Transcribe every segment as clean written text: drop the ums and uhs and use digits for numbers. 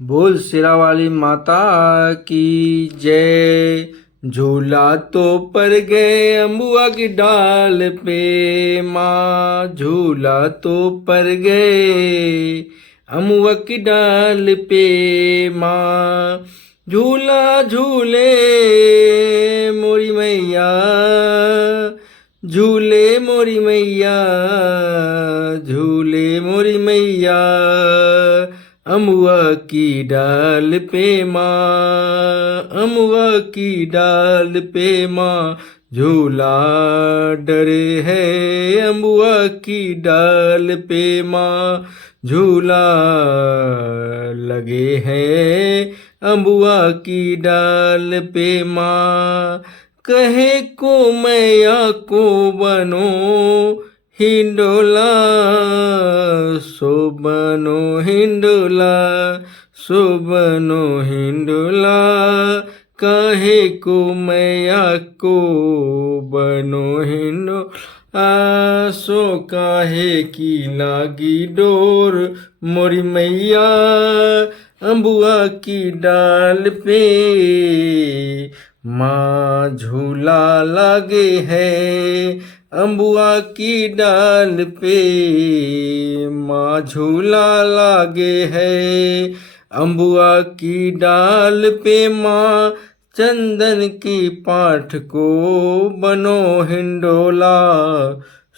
बोल सिरा वाली माता की जय। झूला तो पर गए अम्बुआ की डाल पे माँ, झूला तो पर गए अम्बुआ की डाल पे माँ। झूला झूले मोरी मैया, झूले मोरी मैया, झूले मोरी मैया, अमुआ की डाल पे माँ, अमुआ की डाल पे माँ। झूला डरे है अमुआ की डाल पे माँ, झूला लगे है अम्बुआ की डाल पे माँ। कहे को मैया को बनो हिंडोला, सो बनो हिंडोला, सो बनो हिंडोला। कहे को मैया को बनो हिंडोला, सो काहे की लागी डोर मोरी मैया अम्बुआ की डाल पे माँ। झूला लागे है अम्बुआ की डाल पे माँ, झूला लागे है अम्बुआ की डाल पे माँ। चंदन की पाठ को बनो हिंडोला,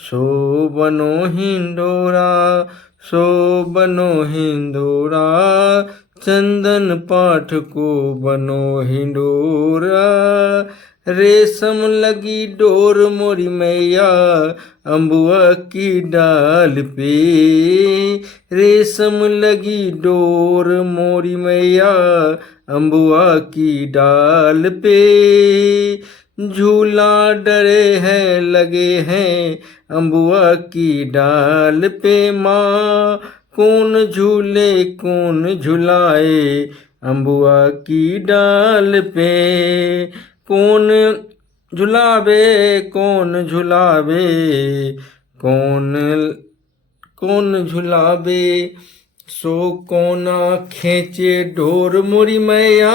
सो बनो हिंडोरा, सो बनो हिंडोरा। चंदन पाठ को बनो हिंडोरा। रेशम लगी डोर मोरी मैया अम्बुआ की डाल पे, रेशम लगी डोर मोरी मैया अम्बुआ की डाल पे। झूला डरे हैं लगे हैं अम्बुआ की डाल पे माँ। कौन झूले कौन झुलाए अम्बुआ की डाल पे, कौन झुलावे कौन झुलावे, कौन कौन झुलावे। सो कोना खींचे डोर मोरी मैया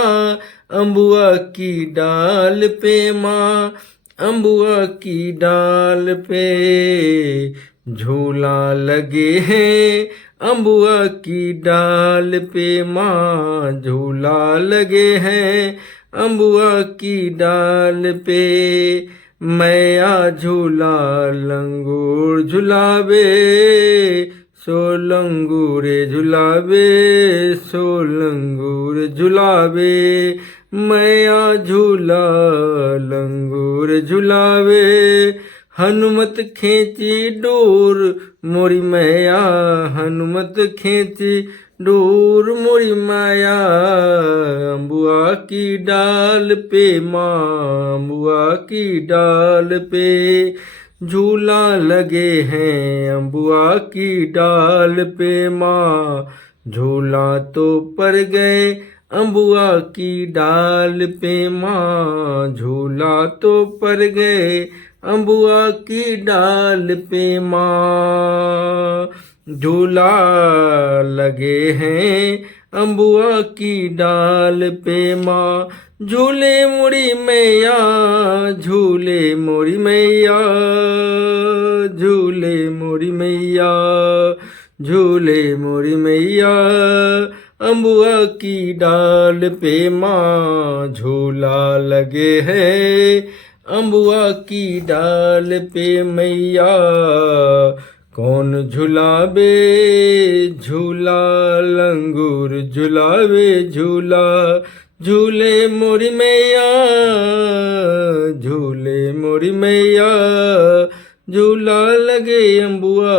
अम्बुआ की डाल पे माँ, अम्बुआ की डाल पे। झूला लगे हैं अम्बुआ की डाल पे माँ, झूला लगे हैं अम्बुआ की डाल पे। मैया झूला लंगूर झुलावे, सो लंगूरे झुलावे, सो लंगूर झुलावे। मैया झूला लंगूर झुलावे। हनुमत खींची डोर मोरी मैया, हनुमत खींची डोर मोरी माया अम्बुआ की डाल पे माँ, अम्बुआ की डाल पे। झूला लगे हैं अम्बुआ की डाल पे माँ, झूला तो पर गए अम्बुआ की डाल पे माँ, झूला तो पर गए अम्बुआ की डाल पे माँ। झूला लगे हैं अम्बुआ की डाल पे माँ। झूले मोरी मैया, झूले मोरी मैया, झूले मोरी मैया, झूले मोरी मैया अम्बुआ की डाल पे माँ। झूला लगे है अम्बुआ की डाल पे मैया। कौन झुलावे झूला लंगूर झुलावे झूला, झूले मोरी मैया, झूले मोरी मैया। झूला लगे अम्बुआ